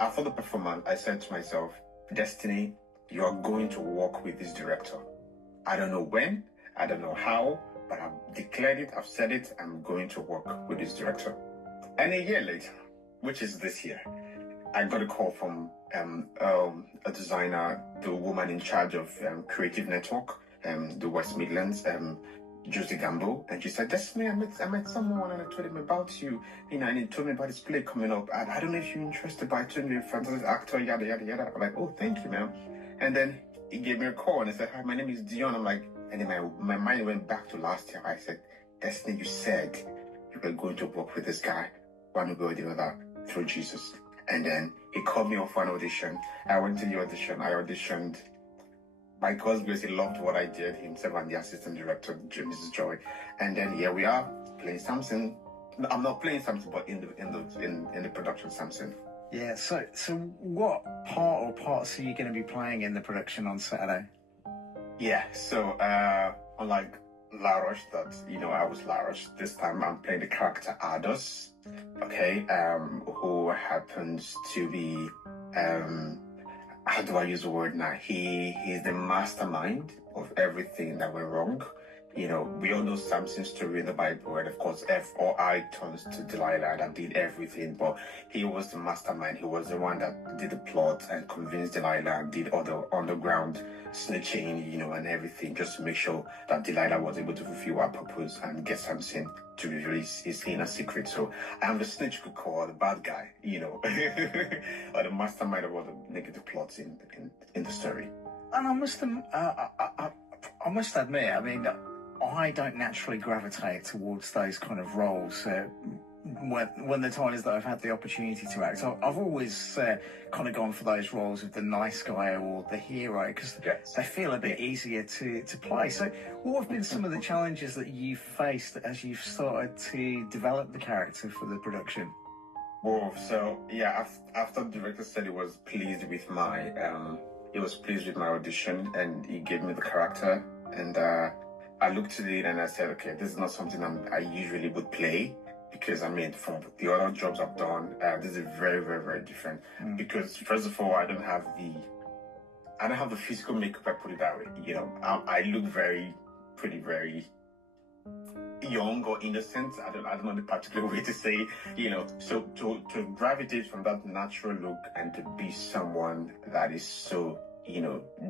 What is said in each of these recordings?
after the performance, I said to myself, Destiny, you are going to work with this director. I don't know when, I don't know how, but I've declared it, I've said it, I'm going to work with this director. And a year later, which is this year, I got a call from a designer, the woman in charge of Creative Network, the West Midlands, Josie Gambo, and she said, Destiny, I met someone and I told him about you, and he told me about this play coming up. And I don't know if you're interested, but I told him you're a fantastic actor, yada, yada, yada. I'm like, oh, thank you, ma'am. And then he gave me a call and he said, hi, my name is Dion. I'm like, and then my mind went back to last year. I said, Destiny, you said you were going to work with this guy, one way or the other, through Jesus. And then he called me off for an audition. I went to the audition. I auditioned. By God's grace, he loved what I did, himself and the assistant director, Mrs. Joy. And then here we are, playing Samson. No, I'm not playing Samson, but in the production Samson. Yeah, so what part or parts are you going to be playing in the production on Saturday? Yeah, so unlike Laroche, that, I was Laroche, this time I'm playing the character Ados, okay, who happens to be, how do I use the word now? He's the mastermind of everything that went wrong. We all know Samson's story in the Bible, and of course, F-O-I turns to Delilah that did everything, but he was the mastermind. He was the one that did the plot and convinced Delilah and did all the underground snitching, and everything, just to make sure that Delilah was able to fulfill her purpose and get Samson to reveal his inner secret. So I'm the snitch could call the bad guy, or the mastermind of all the negative plots in the story. And I must admit, I mean, I don't naturally gravitate towards those kind of roles. When the times that I've had the opportunity to act, I've always kind of gone for those roles of the nice guy or the hero, because they feel a bit easier to play. So what have been some of the challenges that you've faced as you've started to develop the character for the production? Well, so yeah, after the director said he was pleased with my audition and he gave me the character, and I looked at it and I said, okay, this is not something I usually would play, because from the other jobs I've done, this is very, very, very different. Because first of all, I don't have the physical makeup, I put it that way. I look very young or innocent. I don't know the particular way to say, so to gravitate from that natural look and to be someone that is so,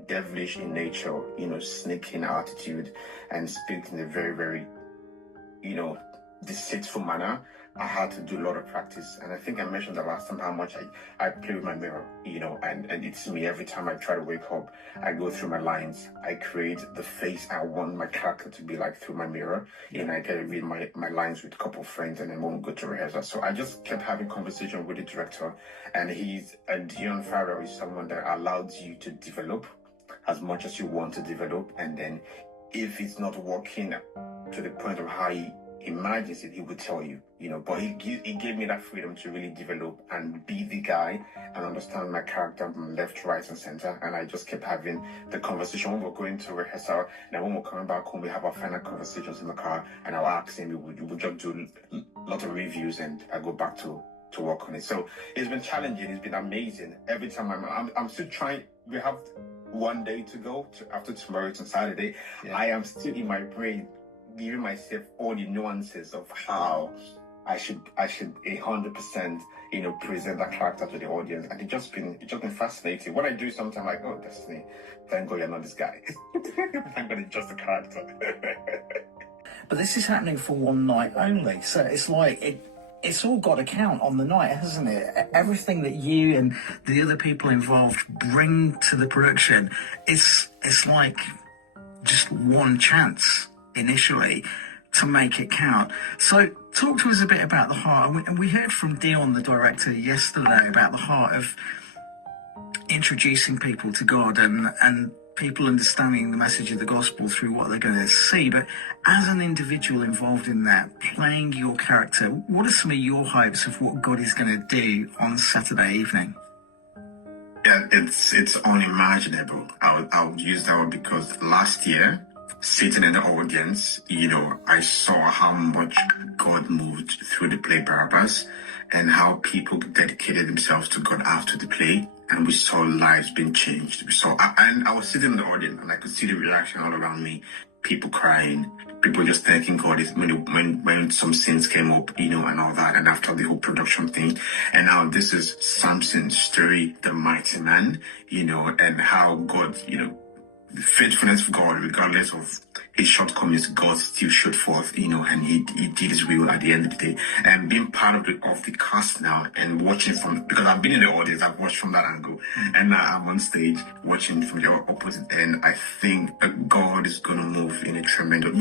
devilish in nature, sneaking attitude and speak in a very, very, deceitful manner, I had to do a lot of practice. And I think I mentioned the last time how much I play with my mirror, and it's me. Every time I try to wake up, I go through my lines. I create the face I want my character to be like through my mirror. And I get to read my lines with a couple of friends, and then when we go to rehearsal. So I just kept having conversation with the director, and Dion Farrell is someone that allows you to develop as much as you want to develop. And then if it's not working to the point of how he imagines it, he would tell you, but he gave me that freedom to really develop and be the guy and understand my character from left, right, and center. And I just kept having the conversation when we're going to rehearsal, and then when we're coming back home, we have our final conversations in the car, and I'll ask him, we'll just do a lot of reviews, and I go back to work on it. So it's been challenging, it's been amazing. Every time I'm still trying. We have one day to go after tomorrow, it's on Saturday. I am still in my brain giving myself all the nuances of how I should 100%, present that character to the audience. And it's just been fascinating. When I do something, I'm like, oh, Destiny, thank God you're not this guy. Thank God it's just a character. But this is happening for one night only, so it's like it's all got to count on the night, hasn't it? Everything that you and the other people involved bring to the production, it's like just one chance initially to make it count. So talk to us a bit about the heart. And we heard from Dion, the director, yesterday about the heart of introducing people to God and people understanding the message of the gospel through what they're going to see. But as an individual involved in that, playing your character, what are some of your hopes of what God is going to do on Saturday evening? Yeah, it's unimaginable. I'll use that one because last year, sitting in the audience, I saw how much God moved through the play Barabbas. and how people dedicated themselves to God after the play. And we saw lives being changed. And I was sitting in the audience, and I could see the reaction all around me. People crying, people just thanking God when some scenes came up, and all that, and after the whole production thing. And now this is Samson's story, the mighty man, and how God, the faithfulness of God, regardless of his shortcomings, God still showed forth, and he did his will at the end of the day. And being part of the cast now and watching because I've been in the audience, I've watched from that angle, and now I'm on stage watching from the opposite end. I think that God is going to move in a tremendous.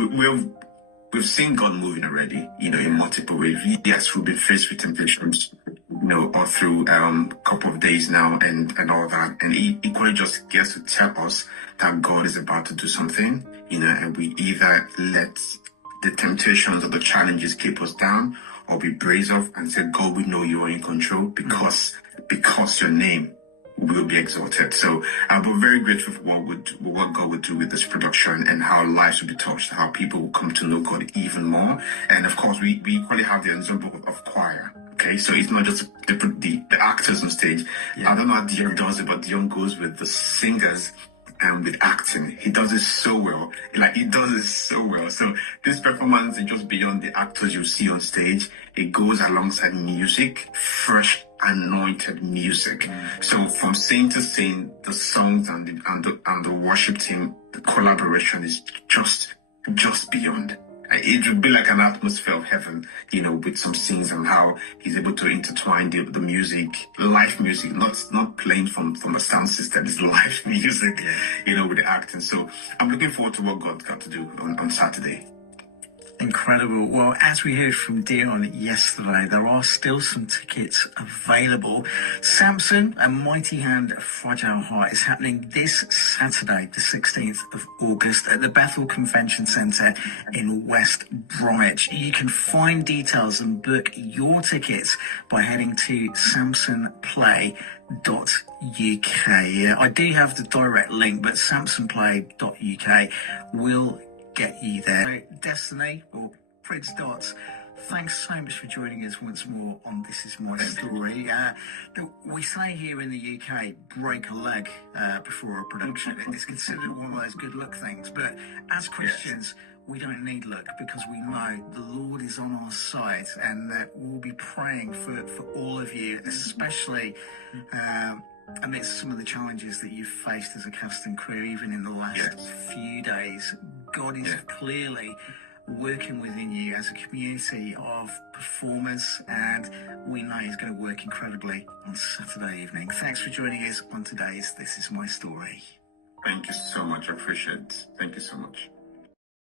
We've seen God moving already, in multiple ways. Yes, we've been faced with temptations, all through couple of days now and all that. And he equally just gets to tell us that God is about to do something, and we either let the temptations or the challenges keep us down, or we brace off and say, God, we know you are in control because your name will be exalted. So we're very grateful for what God would do with this production and how lives will be touched, how people will come to know God even more. And of course, we equally have the ensemble of choir. Okay, so it's not just the actors on stage. Yeah. I don't know how Dion does it, but Dion goes with the singers and with acting. He does it so well. So this performance is just beyond the actors you see on stage. It goes alongside music, fresh, anointed music. So from scene to scene, the songs and the worship team, the collaboration is just beyond. It would be like an atmosphere of heaven, with some scenes and how he's able to intertwine the music, live music, not playing from a sound system, it's live music, with the acting. So I'm looking forward to what God's got to do on Saturday. Incredible. Well, as we heard from Dion yesterday, there are still some tickets available. Samson, A Mighty Hand, A Fragile Heart is happening this Saturday, the 16th of August at the Bethel Convention Centre in West Bromwich. You can find details and book your tickets by heading to samsonplay.uk. I do have the direct link, but samsonplay.uk will get you there. Destiny, or Prince Dots, thanks so much for joining us once more on This Is My Story. We say here in the UK, break a leg before a production. It's considered one of those good luck things, but as Christians, we don't need luck because we know the Lord is on our side, and we'll be praying for all of you, especially amidst some of the challenges that you've faced as a cast and crew, even in the last few days. God is clearly working within you as a community of performers, and we know he's going to work incredibly on Saturday evening. Thanks for joining us on today's This Is My Story. Thank you so much. I appreciate it. Thank you so much.